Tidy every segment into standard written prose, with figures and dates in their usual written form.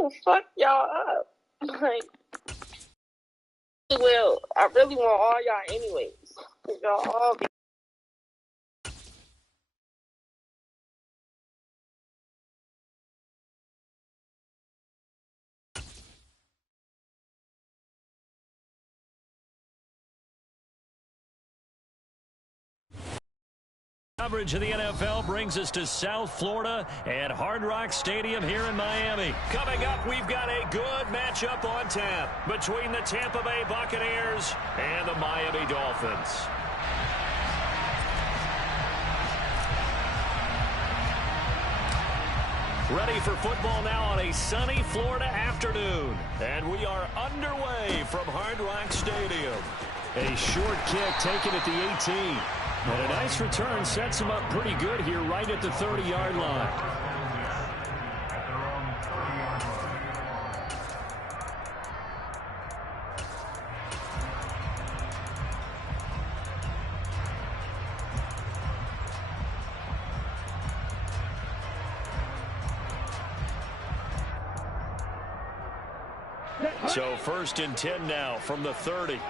will fuck y'all up. Like, well, I really want all y'all anyways. 'Cause y'all all be Coverage of the NFL brings us to South Florida at Hard Rock Stadium here in Miami. Coming up, we've got a good matchup on tap between the Tampa Bay Buccaneers and the Miami Dolphins. Ready for football now on a sunny Florida afternoon. And we are underway from Hard Rock Stadium. A short kick taken at the 18. And a nice return sets him up pretty good here right at the 30-yard line. So 1st and 10 now from the 30.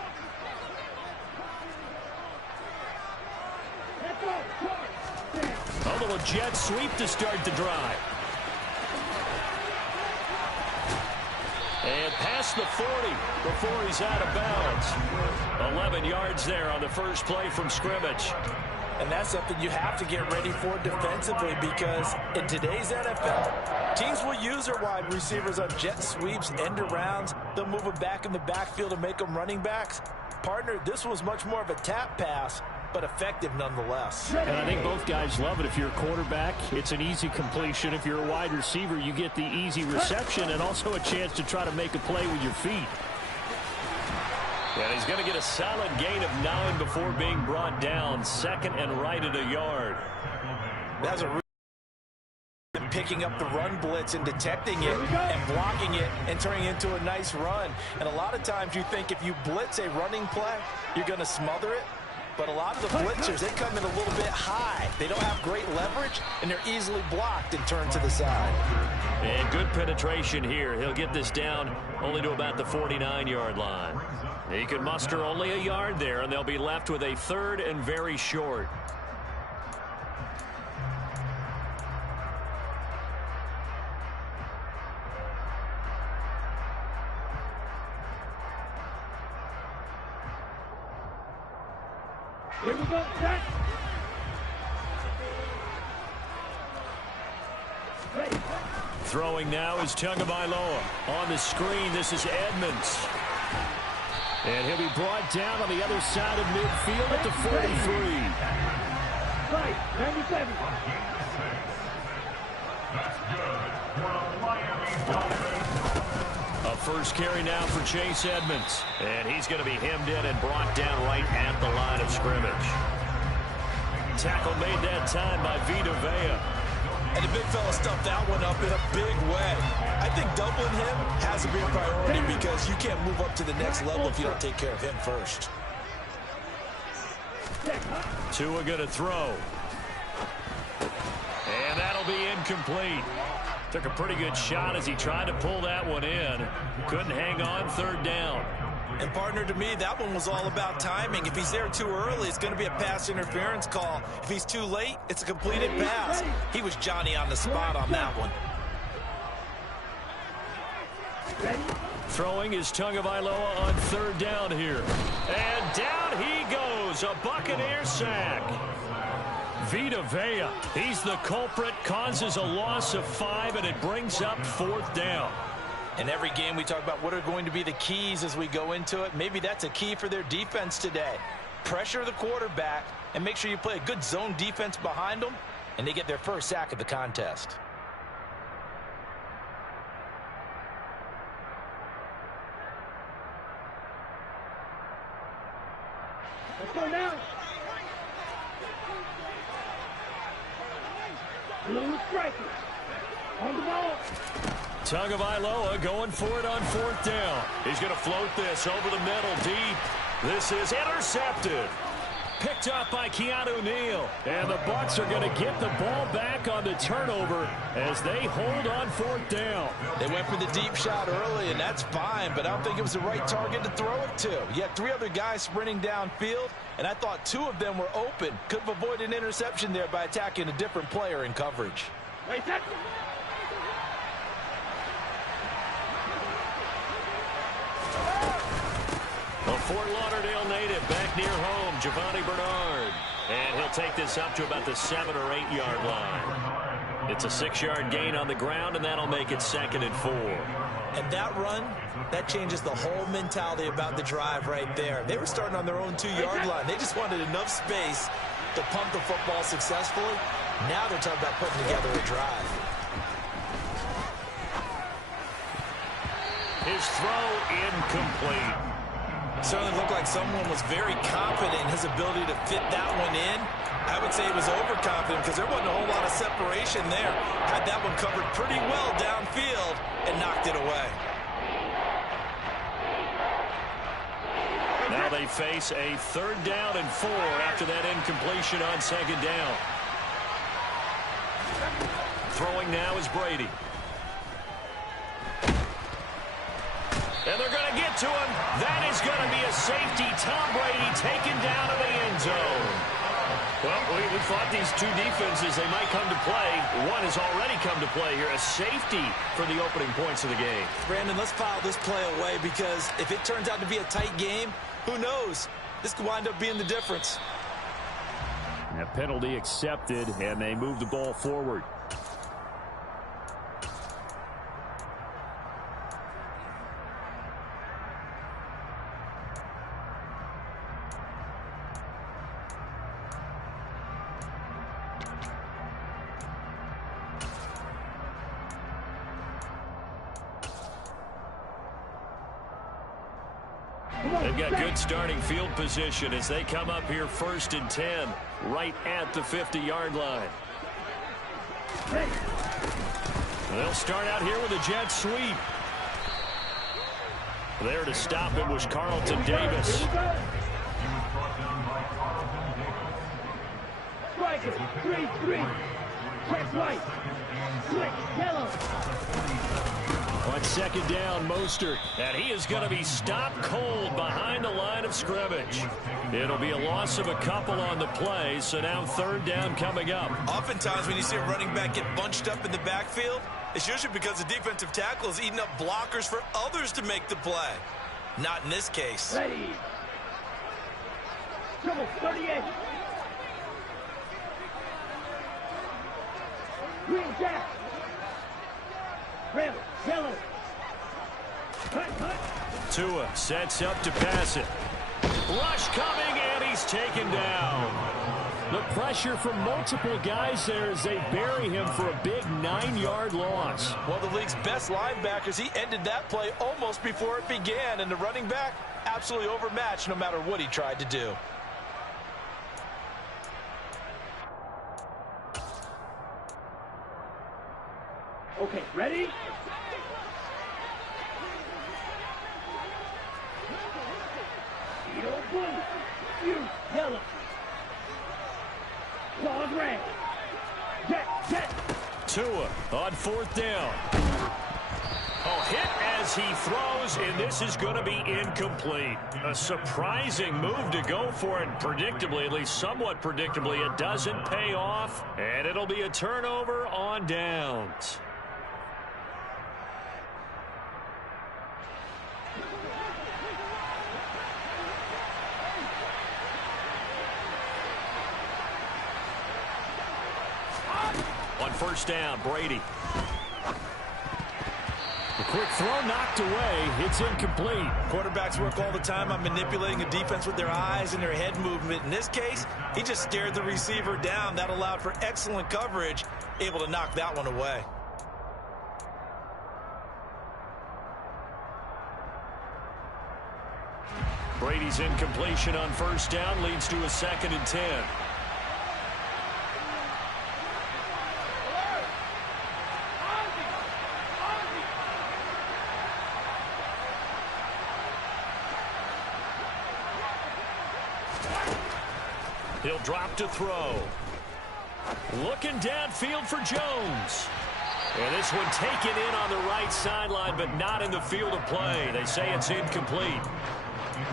A little jet sweep to start the drive. And past the 40 before he's out of bounds. 11 yards there on the first play from scrimmage. And that's something you have to get ready for defensively, because in today's NFL, teams will use their wide receivers on jet sweeps, end arounds. They'll move them back in the backfield and make them running backs. Partner, this was much more of a tap pass, but effective nonetheless. And I think both guys love it. If you're a quarterback, it's an easy completion. If you're a wide receiver, you get the easy reception and also a chance to try to make a play with your feet. And he's going to get a solid gain of 9 before being brought down. 2nd and right at a yard. That's a picking up the run blitz and detecting it and blocking it and turning it into a nice run. And a lot of times you think if you blitz a running play, you're going to smother it. But a lot of the blitzers, they come in a little bit high. They don't have great leverage, and they're easily blocked and turned to the side. And good penetration here. He'll get this down only to about the 49-yard line. He can muster only a yard there, and they'll be left with a 3rd and very short. Here we go, set. Throwing now is Tagovailoa. On the screen, this is Edmonds. And he'll be brought down on the other side of midfield at the 43. Right, 97. A first carry now for Chase Edmonds. And he's going to be hemmed in and brought down right at the line of scrimmage. Tackle made that time by Vita Vea. And the big fella stuffed that one up in a big way. I think doubling him has to be a priority, because you can't move up to the next level if you don't take care of him first. Tua going to throw. And that'll be incomplete. Took a pretty good shot as he tried to pull that one in. Couldn't hang on. 3rd down. And partner, to me, that one was all about timing. If he's there too early, it's going to be a pass interference call. If he's too late, it's a completed pass. He was Johnny on the spot on that one. Throwing is Tagovailoa on 3rd down here. And down he goes. A Buccaneer sack. Vita Vea, he's the culprit, causes a loss of 5, and it brings up 4th down. In every game we talk about what are going to be the keys as we go into it. Maybe that's a key for their defense today. Pressure the quarterback and make sure you play a good zone defense behind them, and they get their first sack of the contest. Let's go now. Blue striker. On the ball. Tagovailoa going for it on 4th down. He's going to float this over the middle deep. This is intercepted. picked up by Keanu Neal. And the Bucs are going to get the ball back on the turnover as they hold on 4th down. They went for the deep shot early, and that's fine, but I don't think it was the right target to throw it to. You had 3 other guys sprinting downfield, and I thought 2 of them were open. Could have avoided an interception there by attacking a different player in coverage. A Fort Lauderdale native back near home, Giovanni Bernard. And he'll take this up to about the 7- or 8-yard line. It's a 6-yard gain on the ground, and that'll make it 2nd and 4. And that run, that changes the whole mentality about the drive right there. They were starting on their own 2-yard line. They just wanted enough space to pump the football successfully. Now they're talking about putting together a drive. His throw incomplete. Certainly looked like someone was very confident in his ability to fit that one in. I would say he was overconfident because there wasn't a whole lot of separation there. Had that one covered pretty well downfield and knocked it away. Now they face a 3rd down and 4 after that incompletion on 2nd down. Throwing now is Brady. And they're going to get to him. That is going to be a safety. Tom Brady taken down in the end zone. Well, we thought these 2 defenses, they might come to play. One has already come to play here. A safety for the opening points of the game. Brandon, let's file this play away because if it turns out to be a tight game, who knows? This could wind up being the difference. A penalty accepted, and they move the ball forward. They've got good starting field position as they come up here 1st and 10, right at the 50-yard line. They'll start out here with a jet sweep. There to stop it was Carlton Davis. Strikers, 3-3. Check right. Switch, yellow. On 2nd down, Mostert. And he is going to be stopped cold behind the line of scrimmage. It'll be a loss of a couple on the play, so now 3rd down coming up. Oftentimes when you see a running back get bunched up in the backfield, it's usually because the defensive tackle is eating up blockers for others to make the play. Not in this case. Ready. Trouble, 38. Green jack. Red, yellow. Cut. Tua sets up to pass it. Rush coming, and he's taken down. The pressure from multiple guys there as they bury him for a big 9-yard loss. One of the league's best linebackers, he ended that play almost before it began, and the running back absolutely overmatched no matter what he tried to do. Okay, ready? Yellow blue. You yellow. Claws red. Jet. Tua on 4th down. Oh, hit as he throws, and this is going to be incomplete. A surprising move to go for it. Predictably, at least somewhat predictably, it doesn't pay off, and it'll be a turnover on downs. On 1st down, Brady. A quick throw knocked away. It's incomplete. Quarterbacks work all the time on manipulating a defense with their eyes and their head movement. In this case, he just stared the receiver down. That allowed for excellent coverage, able to knock that one away. Brady's incompletion on 1st down leads to a 2nd and 10. He'll drop to throw. Looking downfield for Jones. And this one taken in on the right sideline, but not in the field of play. They say it's incomplete.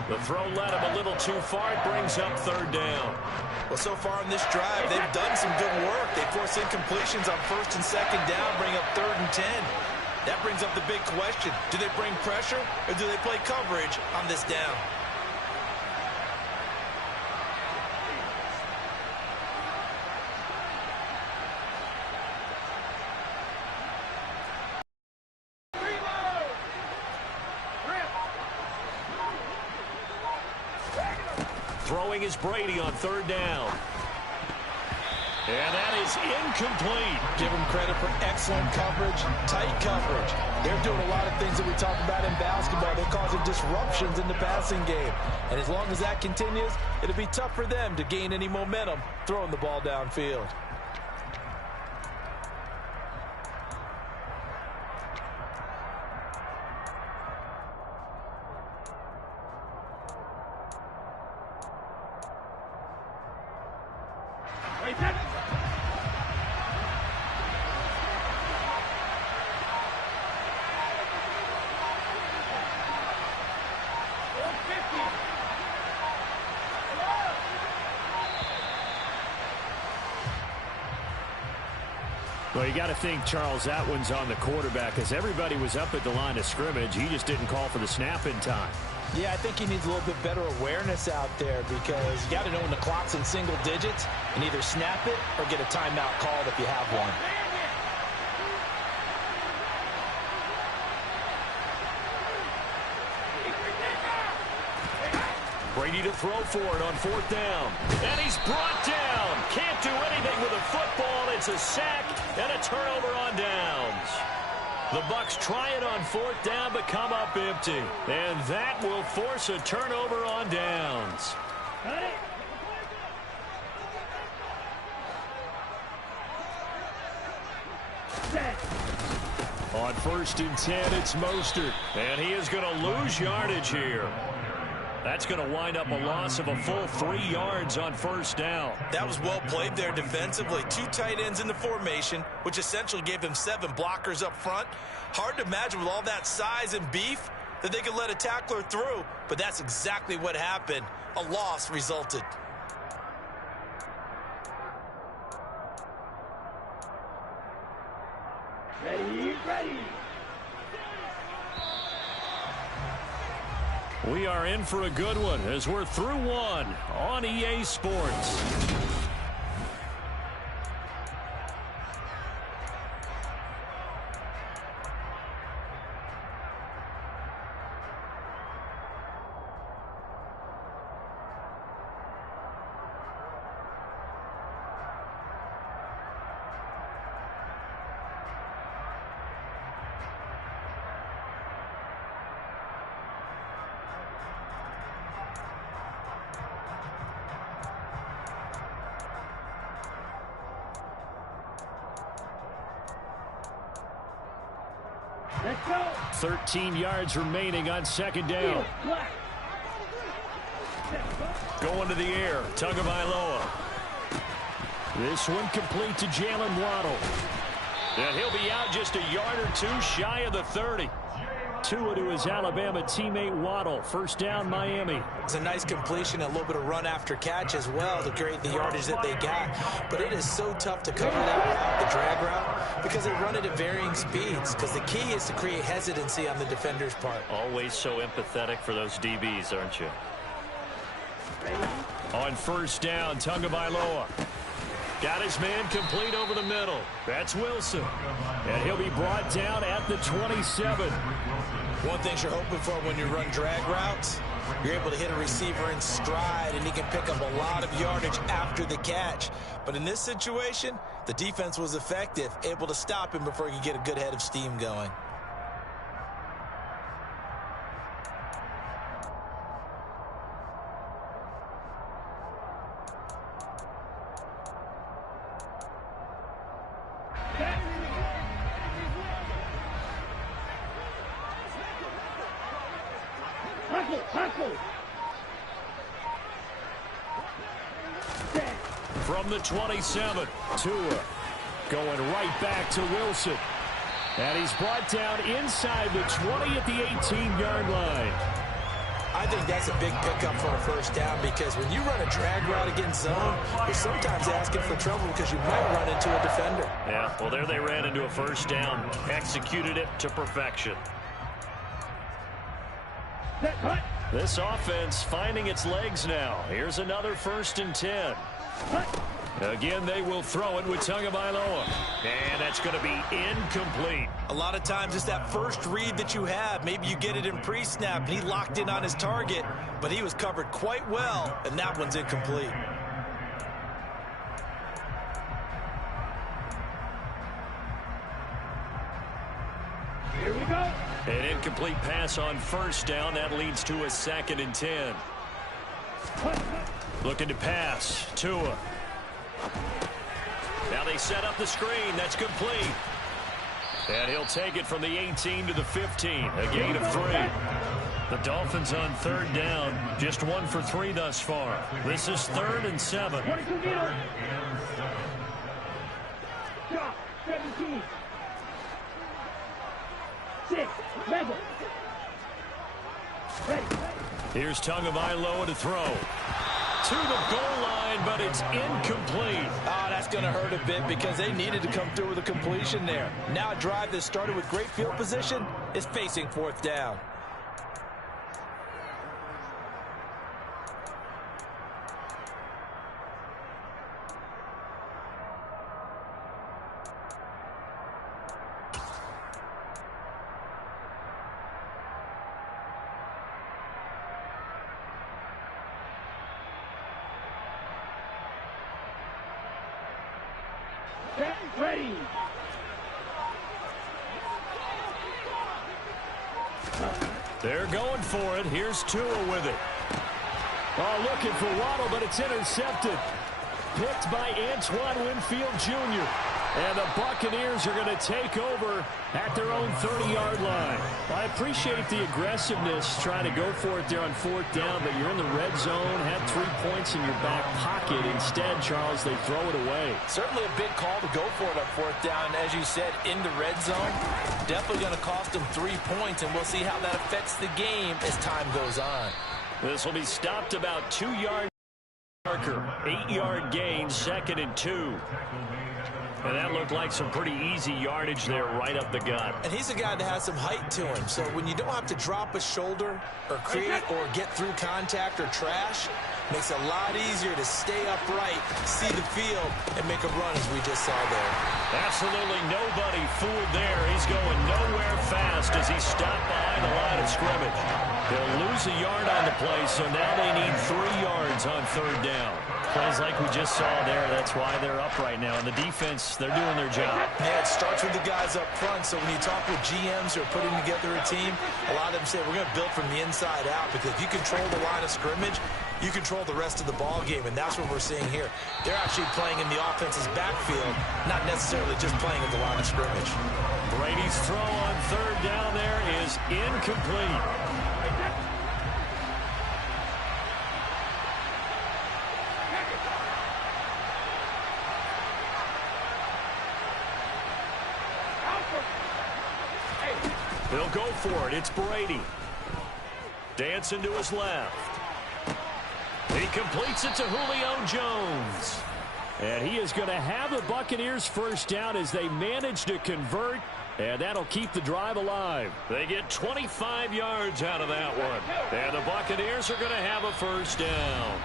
The throw led him a little too far. It brings up third down. Well, so far in this drive, they've done some good work. They force incompletions on first and second down, bring up 3rd and 10. That brings up the big question. Do they bring pressure or do they play coverage on this down? Throwing is Brady on 3rd down. And that is incomplete. Give them credit for excellent coverage, tight coverage. They're doing a lot of things that we talk about in basketball. They're causing disruptions in the passing game. And as long as that continues, it'll be tough for them to gain any momentum throwing the ball downfield. Well, you got to think, Charles, that one's on the quarterback as everybody was up at the line of scrimmage. He just didn't call for the snap in time. Yeah, I think he needs a little bit better awareness out there because you got to know when the clock's in single digits and either snap it or get a timeout called if you have one. Brady to throw for it on 4th down. And he's brought down. Can't do anything with a football. It's a sack and a turnover on downs. The Bucks try it on 4th down but come up empty. And that will force a turnover on downs. On 1st and 10, it's Mostert. And he is going to lose yardage here. That's going to wind up a loss of a full 3 yards on 1st down. That was well played there defensively. 2 tight ends in the formation, which essentially gave him 7 blockers up front. Hard to imagine with all that size and beef that they could let a tackler through, but that's exactly what happened. A loss resulted. Ready, ready. We are in for a good one as we're through one on EA Sports. Let's go. 13 yards remaining on 2nd down. Going to the air. Tagovailoa. This one complete to Jalen Waddle. And he'll be out just a yard or 2 shy of the 30. Tua to his Alabama teammate Waddle. 1st down, Miami. It's a nice completion, a little bit of run after catch as well to create the yardage that they got. But it is so tough to cover that route, the drag route, because they run it at varying speeds. Because the key is to create hesitancy on the defender's part. Always so empathetic for those DBs, aren't you? On 1st down, Tagovailoa. Got his man complete over the middle. That's Wilson. And he'll be brought down at the 27. One thing you're hoping for when you run drag routes, you're able to hit a receiver in stride, and he can pick up a lot of yardage after the catch. But in this situation, the defense was effective, able to stop him before he could get a good head of steam going. Hustle, hustle. Set. from the 27. Tua going right back to Wilson. And he's brought down inside the 20 at the 18-yard line. I think that's a big pickup for a first down because when you run a drag route against zone, you're sometimes asking for trouble because you might run into a defender. Yeah, well, there they ran into a first down. Executed it to perfection. This offense finding its legs now. Here's another 1st and 10. Again, they will throw it with Tagovailoa. And that's going to be incomplete. A lot of times it's that first read that you have. Maybe you get it in pre-snap, and he locked in on his target, but he was covered quite well, and that one's incomplete. Here we go. An incomplete pass on first down. That leads to a 2nd and 10. Looking to pass. Tua. Now they set up the screen. That's complete. And he'll take it from the 18 to the 15. A gain of 3. The Dolphins on 3rd down. Just 1 for 3 thus far. This is 3rd and 7. 22 meters. Drop. 17. 6. Level. Ready. Here's Tagovailoa to throw. To the goal line, but it's incomplete. Oh, that's going to hurt a bit because they needed to come through with a completion there. Now a drive that started with great field position is facing 4th down. Ready. They're going for it. Here's Tua with it. Oh, looking for Waddle, but it's intercepted. Picked by Antoine Winfield Jr. And the Buccaneers are going to take over at their own 30-yard line. I appreciate the aggressiveness trying to go for it there on 4th down, but you're in the red zone, had 3 points in your back pocket. Instead, Charles, they throw it away. Certainly a big call to go for it on 4th down. As you said, in the red zone, definitely going to cost them 3 points, and we'll see how that affects the game as time goes on. This will be stopped about 2 yards. Parker, 8-yard gain, 2nd and 2. And that looked like some pretty easy yardage there right up the gut. And he's a guy that has some height to him. So when you don't have to drop a shoulder or create or get through contact or trash, makes it a lot easier to stay upright, see the field, and make a run as we just saw there. Absolutely nobody fooled there. He's going nowhere fast as he stopped behind the line of scrimmage. They'll lose a yard on the play, so now they need 3 yards on 3rd down. Plays like we just saw there. That's why they're up right now. And the defense, they're doing their job. Yeah, it starts with the guys up front. So when you talk with GMs who are putting together a team, a lot of them say we're going to build from the inside out because if you control the line of scrimmage, you control the rest of the ball game, and that's what we're seeing here. They're actually playing in the offense's backfield, not necessarily just playing at the line of scrimmage. Brady's throw on 3rd down there is incomplete. They'll go for it. It's Brady. Dancing to his left. He completes it to Julio Jones. And he is going to have the Buccaneers first down as they manage to convert. And that'll keep the drive alive. They get 25 yards out of that one. And the Buccaneers are going to have a first down.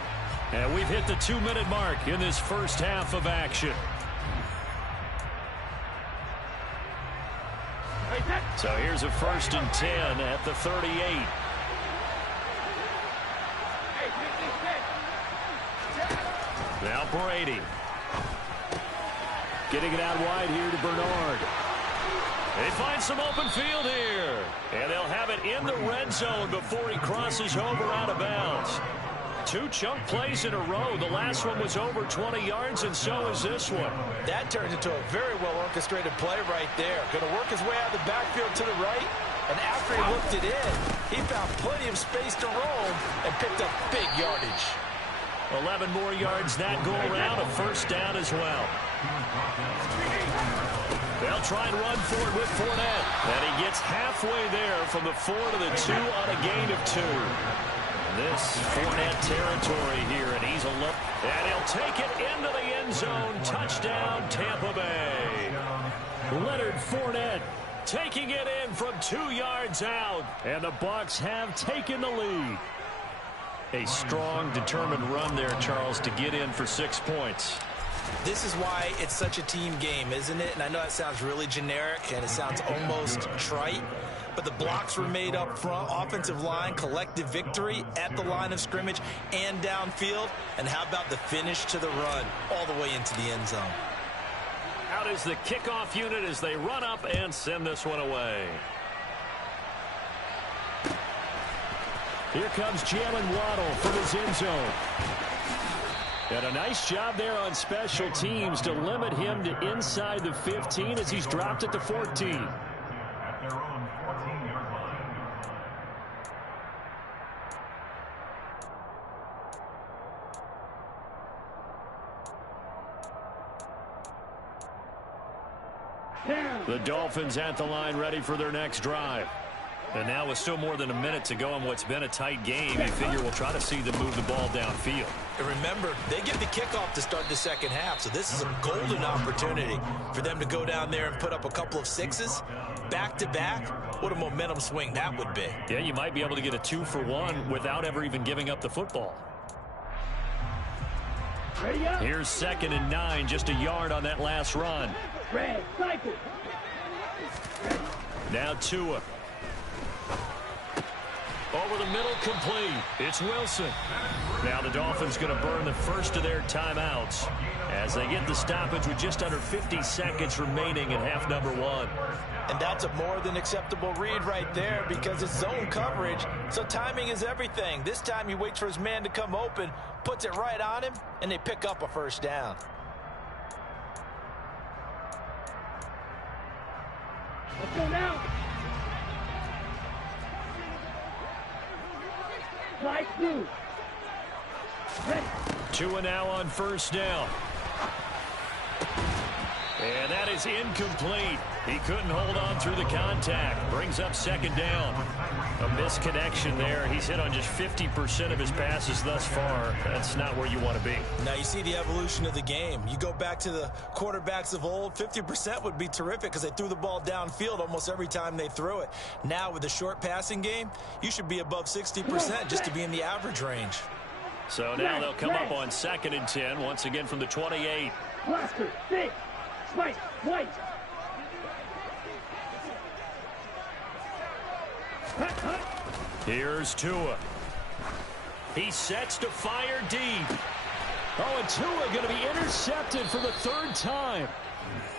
And we've hit the 2-minute mark in this first half of action. So here's a 1st and 10 at the 38. Now Brady. Getting it out wide here to Bernard. They find some open field here. And they'll have it in the red zone before he crosses over out of bounds. 2 chunk plays in a row. The last one was over 20 yards, and so is this one. That turns into a very well-orchestrated play right there. Going to work his way out of the backfield to the right, and after he looked it in, he found plenty of space to roam and picked up big yardage. 11 more yards that go around, a first down as well. They'll try and run for it with Fournette. And he gets halfway there from the 4 to the 2 on a gain of 2. This Fournette territory here, and he's alone. And he'll take it into the end zone. Touchdown, Tampa Bay. Leonard Fournette taking it in from 2 yards out. And the Bucs have taken the lead. A strong, determined run there, Charles, to get in for 6 points. This is why it's such a team game, isn't it? And I know that sounds really generic and it sounds almost trite, but the blocks were made up front, offensive line, collective victory at the line of scrimmage and downfield. And how about the finish to the run all the way into the end zone? Out is the kickoff unit as they run up and send this one away. Here comes Jalen Waddle from his end zone. And a nice job there on special teams to limit him to inside the 15 as he's dropped it to 14. At their own 14-yard line. The Dolphins at the line ready for their next drive. And now with still more than a minute to go in what's been a tight game, you figure we'll try to see them move the ball downfield. And remember, they get the kickoff to start the second half, so this is a golden opportunity for them to go down there and put up a couple of sixes back-to-back. What a momentum swing that would be. Yeah, you might be able to get a 2-for-1 without ever even giving up the football. Here's 2nd and 9, just a yard on that last run. Now Tua. Over the middle, complete. It's Wilson. Now the Dolphins going to burn the first of their timeouts as they get the stoppage with just under 50 seconds remaining in half number 1. And that's a more than acceptable read right there because it's zone coverage, so timing is everything. This time he waits for his man to come open, puts it right on him, and they pick up a first down. Let's go now. Slide through. Tua now on first down. And that is incomplete. He couldn't hold on through the contact. Brings up 2nd down. A misconnection there. He's hit on just 50% of his passes thus far. That's not where you want to be. Now you see the evolution of the game. You go back to the quarterbacks of old, 50% would be terrific because they threw the ball downfield almost every time they threw it. Now with the short passing game, you should be above 60% just to be in the average range. So now they'll come up on 2nd and 10 once again from the 28. Blaster, 6, Spike, White. Here's Tua. He sets to fire deep. Oh, and Tua going to be intercepted for the 3rd time.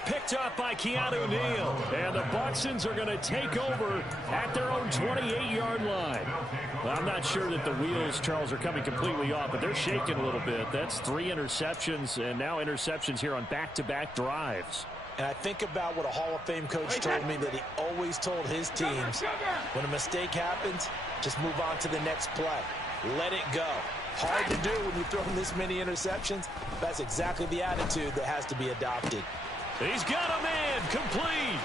Picked up by Keanu Neal. And the Bucsons are going to take over at their own 28-yard line. Well, I'm not sure that the wheels, Charles, are coming completely off, but they're shaking a little bit. That's 3 interceptions, and now interceptions here on back-to-back drives. And I think about what a Hall of Fame coach told me that he always told his teams, when a mistake happens, just move on to the next play. Let it go. Hard to do when you throw this many interceptions. That's exactly the attitude that has to be adopted. He's got a man complete.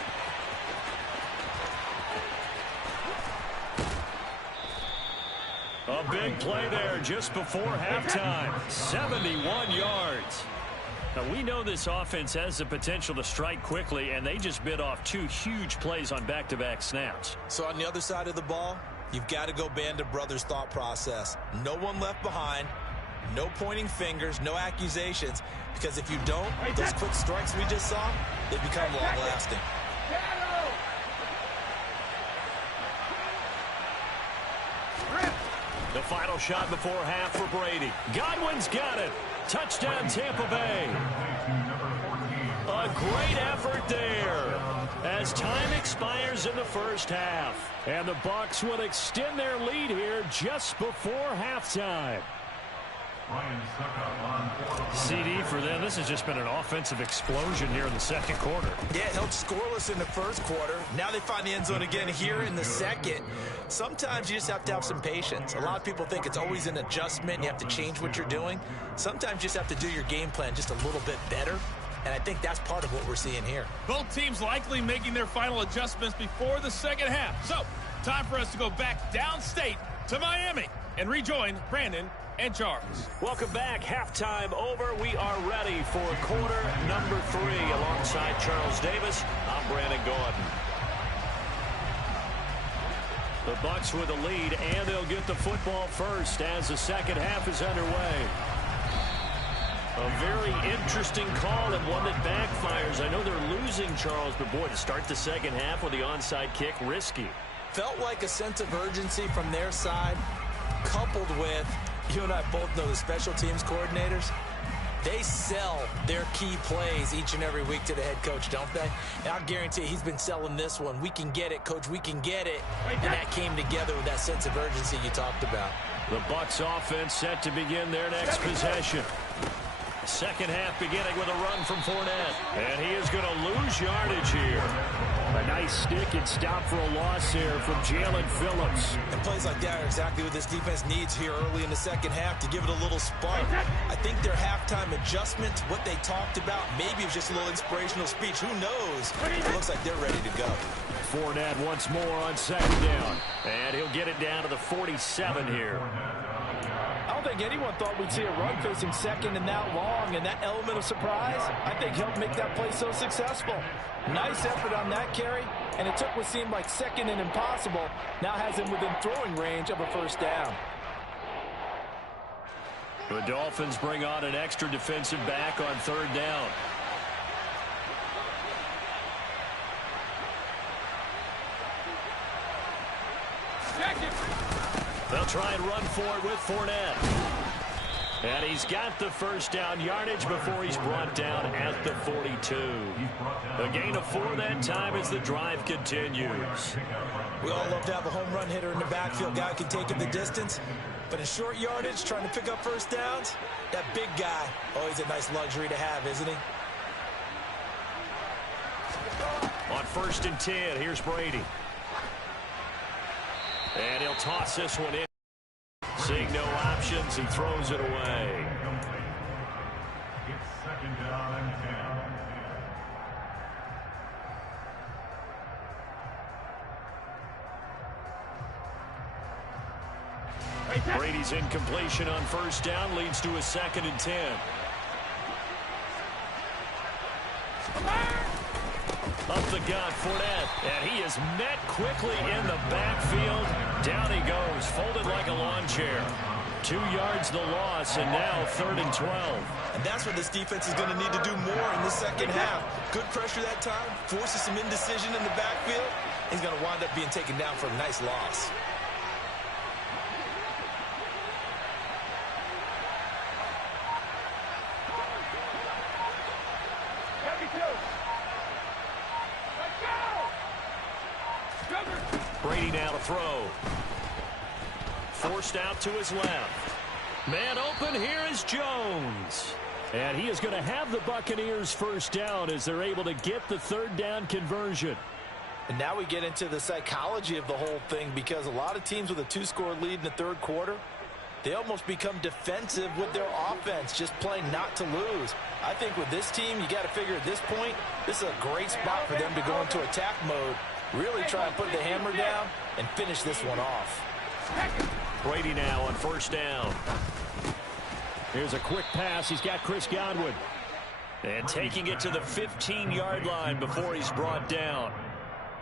A big play there just before halftime. 71 yards. Now, we know this offense has the potential to strike quickly, and they just bit off 2 huge plays on back-to-back snaps. So on the other side of the ball, you've got to go Band of Brothers thought process. No one left behind, no pointing fingers, no accusations, because if you don't, those quick strikes we just saw, they become long-lasting. The final shot before half for Brady. Godwin's got it. Touchdown, Tampa Bay. A great effort there as time expires in the first half. And the Bucs will extend their lead here just before halftime. CD for them. This has just been an offensive explosion here in the second quarter. Yeah, held scoreless close in the first quarter. Now they find the end zone again here in the second. Sometimes you just have to have some patience. A lot of people think it's always an adjustment. You have to change what you're doing. Sometimes you just have to do your game plan just a little bit better. And I think that's part of what we're seeing here. Both teams likely making their final adjustments before the second half. So, time for us to go back downstate to Miami and rejoin Brandon and Charles. Welcome back. Halftime over. We are ready for quarter number 3. Alongside Charles Davis, I'm Brandon Gordon. The Bucs with the lead, and they'll get the football first as the second half is underway. A very interesting call and one that backfires. I know they're losing, Charles, but boy, to start the second half with the onside kick, risky. Felt like a sense of urgency from their side, coupled with, you and I both know the special teams coordinators, they sell their key plays each and every week to the head coach, don't they? And I'll guarantee he's been selling this one. We can get it, coach, we can get it. And that came together with that sense of urgency you talked about. The Bucs offense set to begin their next possession. Second half beginning with a run from Fournette. And he is going to lose yardage here. A nice stick and stop for a loss there from Jalen Phillips. And plays like that are exactly what this defense needs here early in the second half to give it a little spark. I think their halftime adjustment, what they talked about, maybe it was just a little inspirational speech. Who knows? It looks like they're ready to go. Fournette once more on second down. And he'll get it down to the 47 here. I don't think anyone thought we'd see a run facing second and that long, and that element of surprise, I think, helped make that play so successful. Nice effort on that carry, and it took what seemed like second and impossible, now has him within throwing range of a first down. The Dolphins bring on an extra defensive back on third down. They'll try and run for it with Fournette. And he's got the first down yardage before he's brought down at the 42. A gain of 4 that time as the drive continues. We all love to have a home run hitter in the backfield. Guy can take it the distance. But in short yardage, trying to pick up first downs, that big guy, always a nice luxury to have, isn't he? On 1st and 10, here's Brady. And he'll toss this one in. Seeing no options, he throws it away. It's second down and 10. Brady's incompletion on first down leads to a 2nd and 10. Up the gut, Fournette, and he is met quickly in the backfield. Down he goes, folded like a lawn chair. 2 yards the loss, and now 3rd and 12. And that's what this defense is going to need to do more in the second half. Good pressure that time, forces some indecision in the backfield. He's going to wind up being taken down for a nice loss. Brady now to throw. Forced out to his left. Man open, here is Jones. And he is going to have the Buccaneers first down as they're able to get the 3rd down conversion. And now we get into the psychology of the whole thing, because a lot of teams with a 2-score lead in the 3rd quarter, they almost become defensive with their offense, just playing not to lose. I think with this team, you got to figure at this point, this is a great spot for them to go into attack mode, really try and put the hammer down and finish this one off. Brady now on 1st down. Here's a quick pass. He's got Chris Godwin. And taking it to the 15-yard line before he's brought down.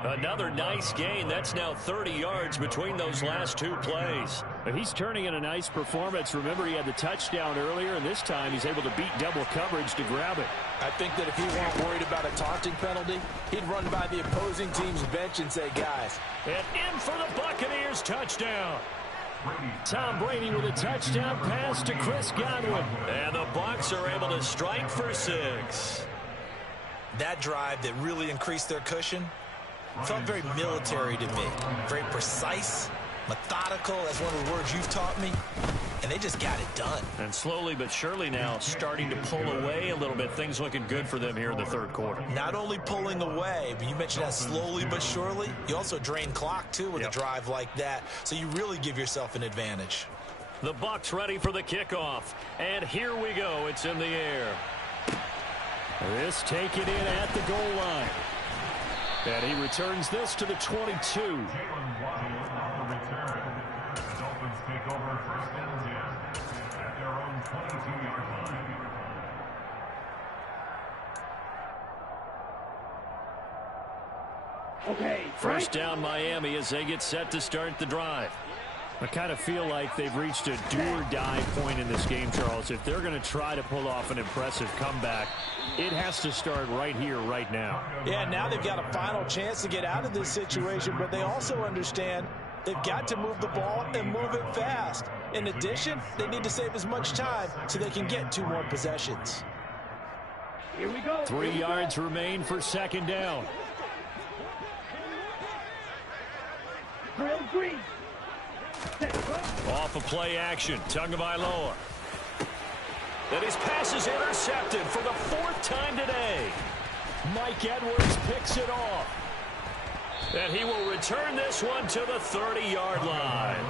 Another nice gain. That's now 30 yards between those last 2 plays. He's turning in a nice performance. Remember, he had the touchdown earlier, and this time he's able to beat double coverage to grab it. I think that if he weren't worried about a taunting penalty, he'd run by the opposing team's bench and say, guys. And in for the Buccaneers touchdown. Tom Brady with a touchdown pass to Chris Godwin. And the Bucs are able to strike for 6. That drive that really increased their cushion felt very military to me. Very precise, methodical. That's one of the words you've taught me. and they just got it done. And slowly but surely now starting to pull away a little bit. Things looking good for them here in the third quarter. Not only pulling away, but you mentioned that slowly but surely. You also drain clock, too, with a drive like that. So you really give yourself an advantage. The Bucs ready for the kickoff. And here we go. It's in the air. This taken in at the goal line. And he returns this to the 22. Jalen Waddle on the return. The Dolphins take over first and 10 at their own 22-yard line. Okay. First down Miami as they get set to start the drive. I kind of feel like they've reached a do-or-die point in this game, Charles. If they're going to try to pull off an impressive comeback, it has to start right here, right now. Yeah, now they've got a final chance to get out of this situation, but they also understand they've got to move the ball and move it fast. In addition, they need to save as much time so they can get 2 more possessions. Here we go. 3 yards remain for second down. Drill green. Off of play action, Tagovailoa. Then his pass is intercepted for the 4th time today. Mike Edwards picks it off. And he will return this one to the 30-yard line.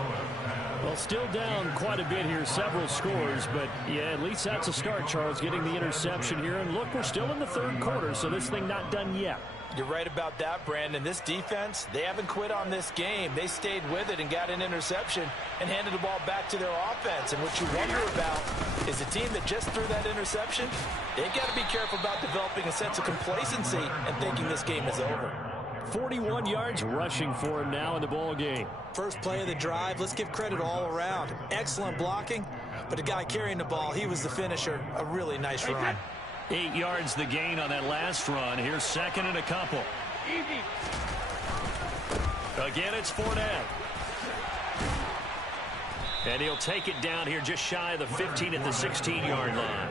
Well, still down quite a bit here, several scores, but yeah, at least that's a start, Charles, getting the interception here. And look, we're still in the third quarter, so this thing not done yet. You're right about that, Brandon. This defense, they haven't quit on this game. They stayed with it and got an interception and handed the ball back to their offense. And what you wonder about is a team that just threw that interception, they've got to be careful about developing a sense of complacency and thinking this game is over. 41 yards rushing for him now in the ball game. First play of the drive, let's give credit all around. Excellent blocking, but the guy carrying the ball, he was the finisher. A really nice run. 8 yards the gain on that last run. Here's second and a couple. Easy. Again, it's Fournette. And he'll take it down here just shy of the 15 at the 16-yard line.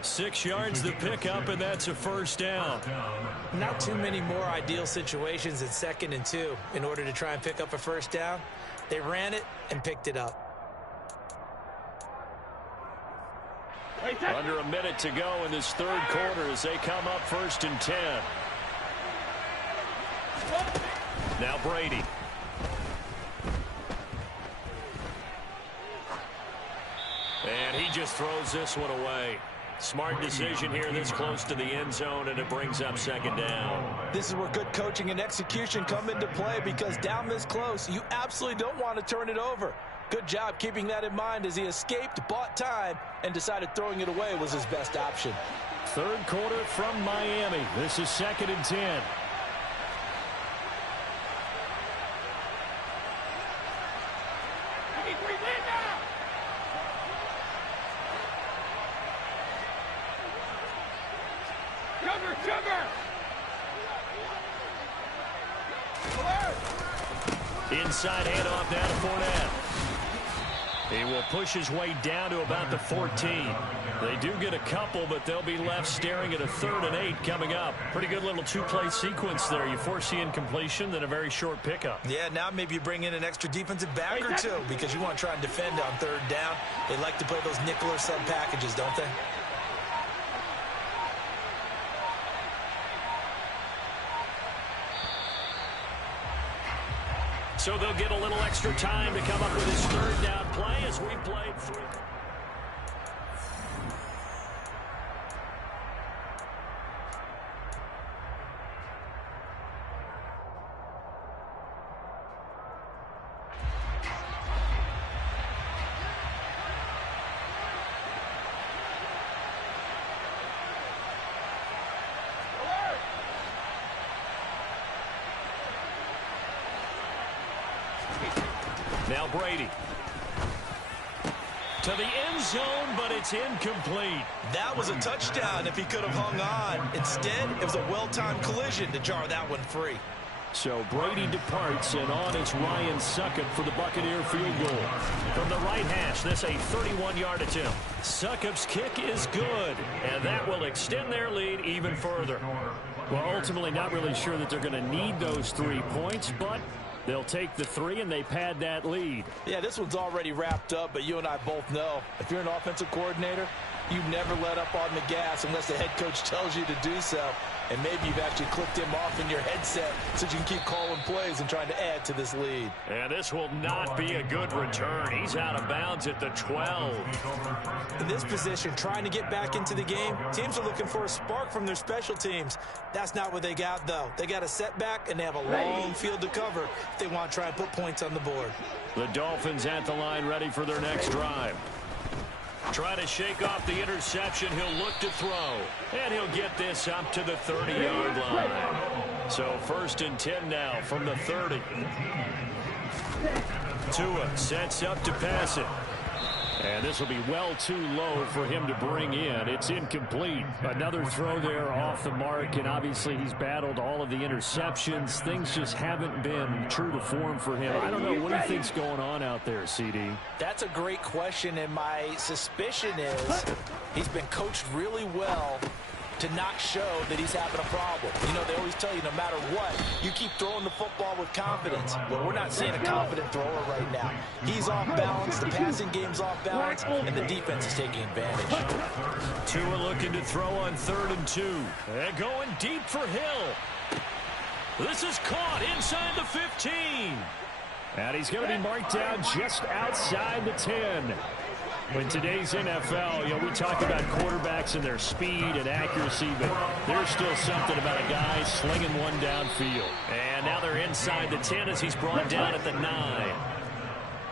6 yards the pickup, and that's a first down. Not too many more ideal situations in 2nd and 2 in order to try and pick up a first down. They ran it and picked it up. Under a minute to go in this third quarter as they come up 1st and 10. Now Brady. And he just throws this one away. Smart decision here this close to the end zone, and it brings up second down. This is where good coaching and execution come into play, because down this close, you absolutely don't want to turn it over. Good job keeping that in mind as he escaped, bought time, and decided throwing it away was his best option. Third quarter from Miami. This is 2nd and 10. Inside handoff down to Fournette. He will push his way down to about the 14. They do get a couple, but they'll be left staring at a 3rd and 8 coming up. Pretty good little 2-play sequence there. You foresee incompletion, then a very short pickup. Yeah, now maybe you bring in an extra defensive back or 2 because you want to try and defend on 3rd down. They like to play those nickel or sub packages, don't they? So they'll get a little extra time to come up with his 3rd down play as we played through. Now Brady. To the end zone, but it's incomplete. That was a touchdown if he could have hung on. Instead, it was a well-timed collision to jar that one free. So Brady departs, and on it's Ryan Succop for the Buccaneer field goal. From the right hash, this a 31-yard attempt. Succop's kick is good, and that will extend their lead even further. Well, ultimately not really sure that they're going to need those 3 points, but They'll take the 3, and they pad that lead. Yeah, this one's already wrapped up, but you and I both know if you're an offensive coordinator, you never let up on the gas unless the head coach tells you to do so. And maybe you've actually clicked him off in your headset so you can keep calling plays and trying to add to this lead. And this will not be a good return. He's out of bounds at the 12. In this position, trying to get back into the game, teams are looking for a spark from their special teams. That's not what they got, though. They got a setback, and they have a long field to cover if they want to try and put points on the board. The Dolphins at the line ready for their next drive. Trying to shake off the interception. He'll look to throw. And he'll get this up to the 30-yard line. So 1st and 10 now from the 30. Tua sets up to pass it. And this will be well too low for him to bring in. It's incomplete. Another throw there off the mark, and obviously he's battled all of the interceptions. Things just haven't been true to form for him. I don't know. What do you think's going on out there, CD? That's a great question, and my suspicion is he's been coached really well to not show that he's having a problem. You know, they always tell you no matter what, you keep throwing the football with confidence. Well, we're not seeing a confident thrower right now. He's off balance, the passing game's off balance, and the defense is taking advantage. Tua looking to throw on 3rd and 2. And going deep for Hill. This is caught inside the 15. And he's going to be marked down just outside the 10. In today's NFL, you know, we talk about quarterbacks and their speed and accuracy, but there's still something about a guy slinging one downfield. And now they're inside the 10 as he's brought down at the 9.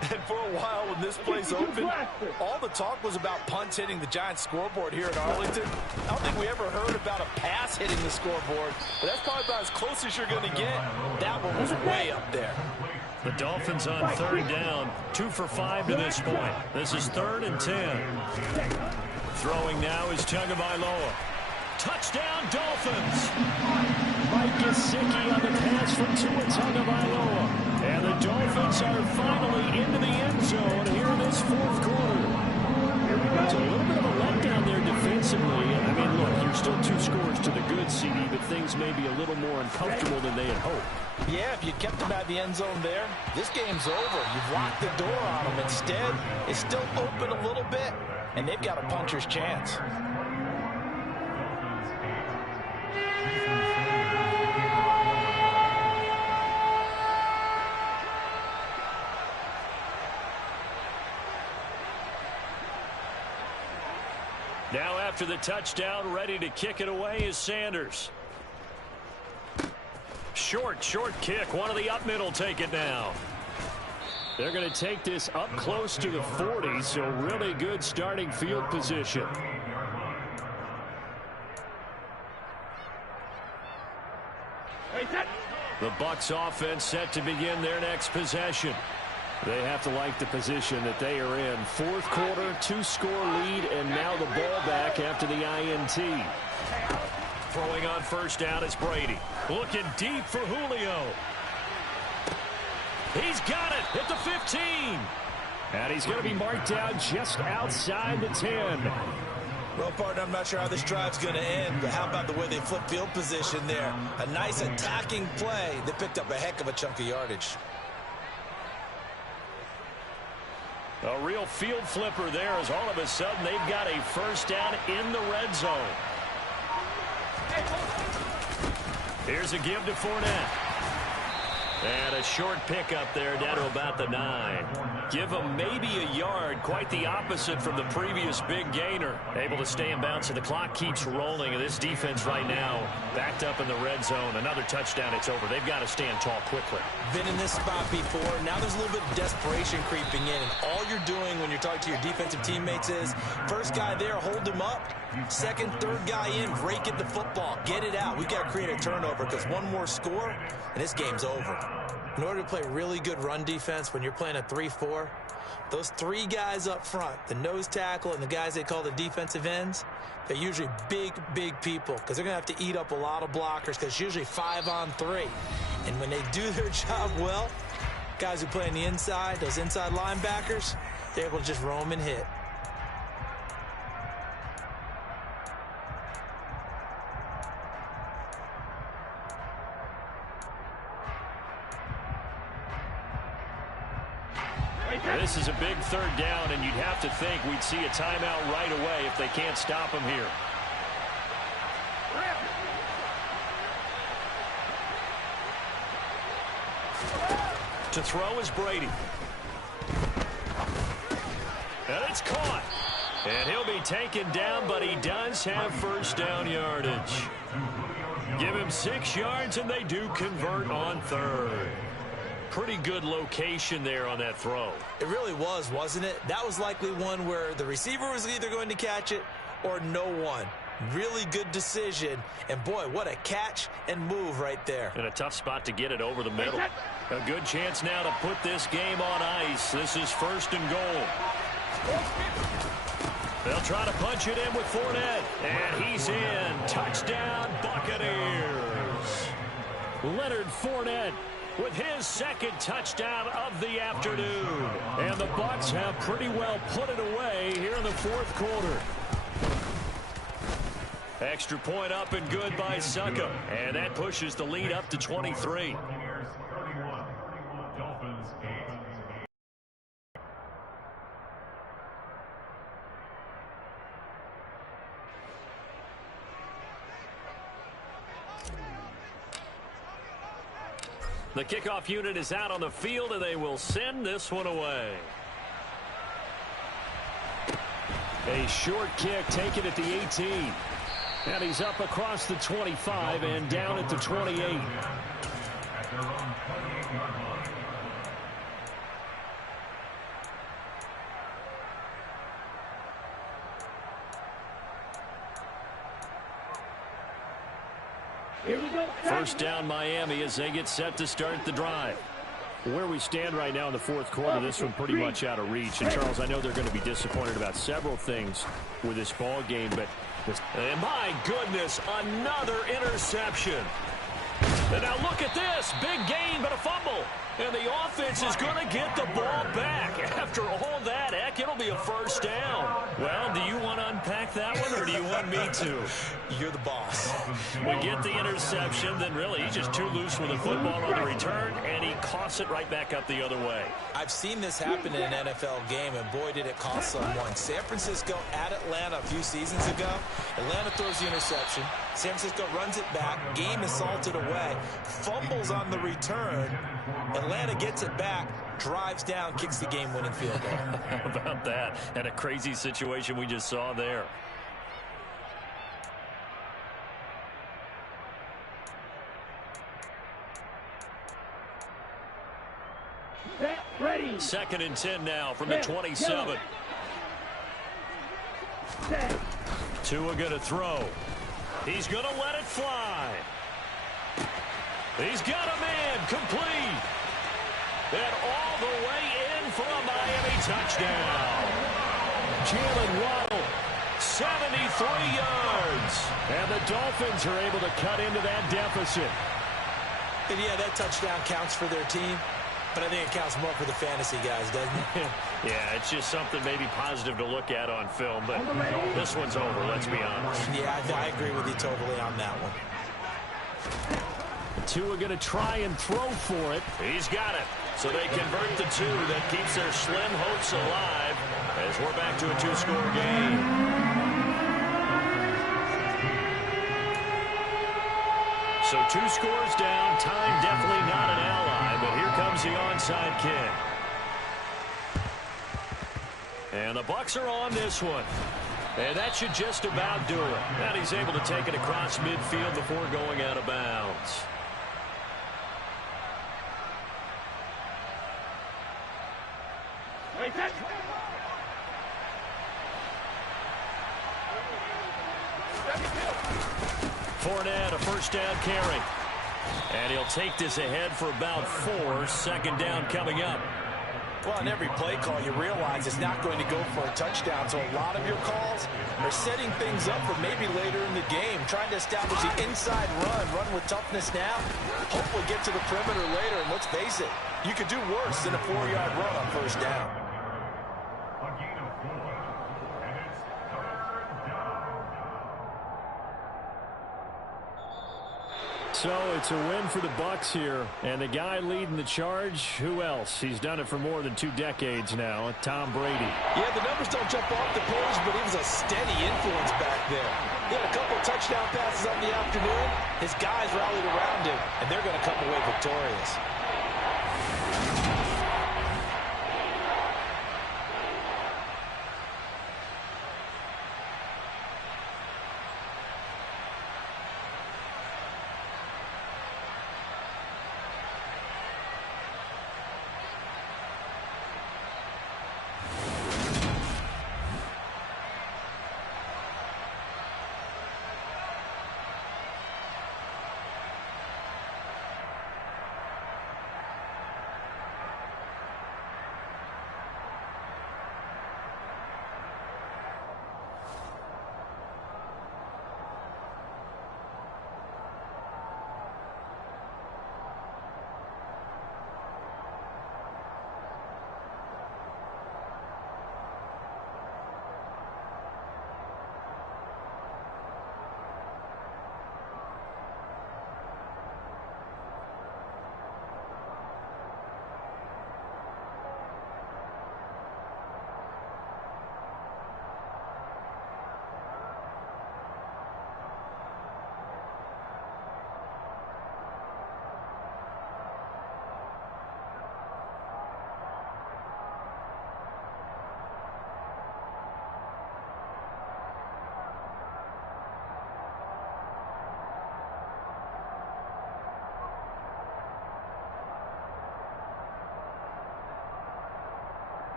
And for a while when this place opened, all the talk was about punts hitting the Giants scoreboard here in Arlington. I don't think we ever heard about a pass hitting the scoreboard, but that's probably about as close as you're going to get. That one was way up there. The Dolphins on 3rd down, 2 for 5 to this point. This is 3rd and 10. Throwing now is Tagovailoa. Touchdown, Dolphins! Mike Gesicki on the pass from Tua Tagovailoa. And the Dolphins are finally into the end zone here in this 4th quarter. It's a little bit of a letdown there defensively. I mean, look, you're still 2 scores to the good, CD, but things may be a little more uncomfortable than they had hoped. Yeah, if you kept them at the end zone there, this game's over. You've locked the door on them. Instead, it's still open a little bit, and they've got a puncher's chance. Now after the touchdown, ready to kick it away is Sanders. Short kick. One of the up middle take it now. They're going to take this up close to the 40, so really good starting field position. The Bucs offense set to begin their next possession. They have to like the position that they are in. 4th quarter, 2-score lead, and now the ball back after the INT. Throwing on 1st down is Brady. Looking deep for Julio. He's got it at the 15. And he's going to be marked down just outside the 10. Well, partner, I'm not sure how this drive's going to end, but how about the way they flip field position there? A nice attacking play. They picked up a heck of a chunk of yardage. A real field flipper there as all of a sudden they've got a 1st down in the red zone. Here's a give to Fournette. And a short pickup there down to about the 9. Give him maybe a yard. Quite the opposite from the previous big gainer. Able to stay in bounds, so the clock keeps rolling. And this defense right now backed up in the red zone. Another touchdown, it's over. They've got to stand tall quickly. Been in this spot before. Now there's a little bit of desperation creeping in. And all you're doing when you're talking to your defensive teammates is, first guy there, hold him up. Second, third guy in, break it the football. Get it out. We've got to create a turnover because one more score, and this game's over. In order to play really good run defense when you're playing a 3-4, those 3 guys up front, the nose tackle and the guys they call the defensive ends, they're usually big people because they're going to have to eat up a lot of blockers because it's usually 5-on-3. And when they do their job well, guys who play on the inside, those inside linebackers, they're able to just roam and hit. This is a big third down, and you'd have to think we'd see a timeout right away if they can't stop him here. To throw is Brady. And it's caught. And he'll be taken down, but he does have first down yardage. Give him 6 yards, and they do convert on third. Pretty good location there on that throw. It really was, wasn't it? That was likely one where the receiver was either going to catch it or no one. Really good decision. And, boy, what a catch and move right there. And a tough spot to get it over the middle. A good chance now to put this game on ice. This is first and goal. They'll try to punch it in with Fournette. And he's in. Touchdown, Buccaneers. Leonard Fournette with his second touchdown of the afternoon. And the Bucs have pretty well put it away here in the fourth quarter. Extra point up and good by Suckup. And that pushes the lead up to 23. The kickoff unit is out on the field, and they will send this one away. A short kick taken at the 18. And he's up across the 25 and down at the 28. At their own 28-yard line. Here we go. First down Miami as they get set to start the drive. Where we stand right now in the fourth quarter, this one pretty much out of reach. And, Charles, I know they're going to be disappointed about several things with this ball game, but and my goodness, another interception. And now look at this. Big gain, but a fumble. And the offense is going to get the ball back. After all that, heck, it'll be a first down. Well, do you want to unpack that one, or do you want me to? You're the boss. We get the interception, then really he's just too loose with the football on the return, and he coughs it right back up the other way. I've seen this happen in an NFL game, and boy, did it cost someone. San Francisco at Atlanta a few seasons ago. Atlanta throws the interception. San Francisco runs it back. Game is salted away. Fumbles on the return. Atlanta gets it back, drives down, kicks the game-winning field goal. How about that? And a crazy situation we just saw there. Ready. Second and 10 now from the 27. Tua going to throw. He's going to let it fly. He's got a man complete. And all the way in for a Miami touchdown. Jalen Waddle, 73 yards. And the Dolphins are able to cut into that deficit. And yeah, that touchdown counts for their team, but I think it counts more for the fantasy guys, doesn't it? Yeah, it's just something maybe positive to look at on film, but this one's over, let's be honest. Yeah, I agree with you totally on that one. Tua going to try and throw for it. He's got it. So they convert the two. That keeps their slim hopes alive as we're back to a two-score game. So 2 scores down. Time definitely not an ally, but here comes the onside kick. And the Bucs are on this one. And that should just about do it. And he's able to take it across midfield before going out of bounds. Fournette, a first down carry. And he'll take this ahead for about 4. Second down coming up. Well, on every play call, you realize it's not going to go for a touchdown. So a lot of your calls are setting things up for maybe later in the game, trying to establish the inside run with toughness now, hopefully get to the perimeter later. And let's face it, you could do worse than a 4-yard run on first down. A gain of 4, and it's third down. So it's a win for the Bucs here. And the guy leading the charge, who else? He's done it for more than 2 decades now, Tom Brady. Yeah, the numbers don't jump off the page, but he was a steady influence back there. He had a couple touchdown passes on the afternoon. His guys rallied around him, and they're going to come away victorious.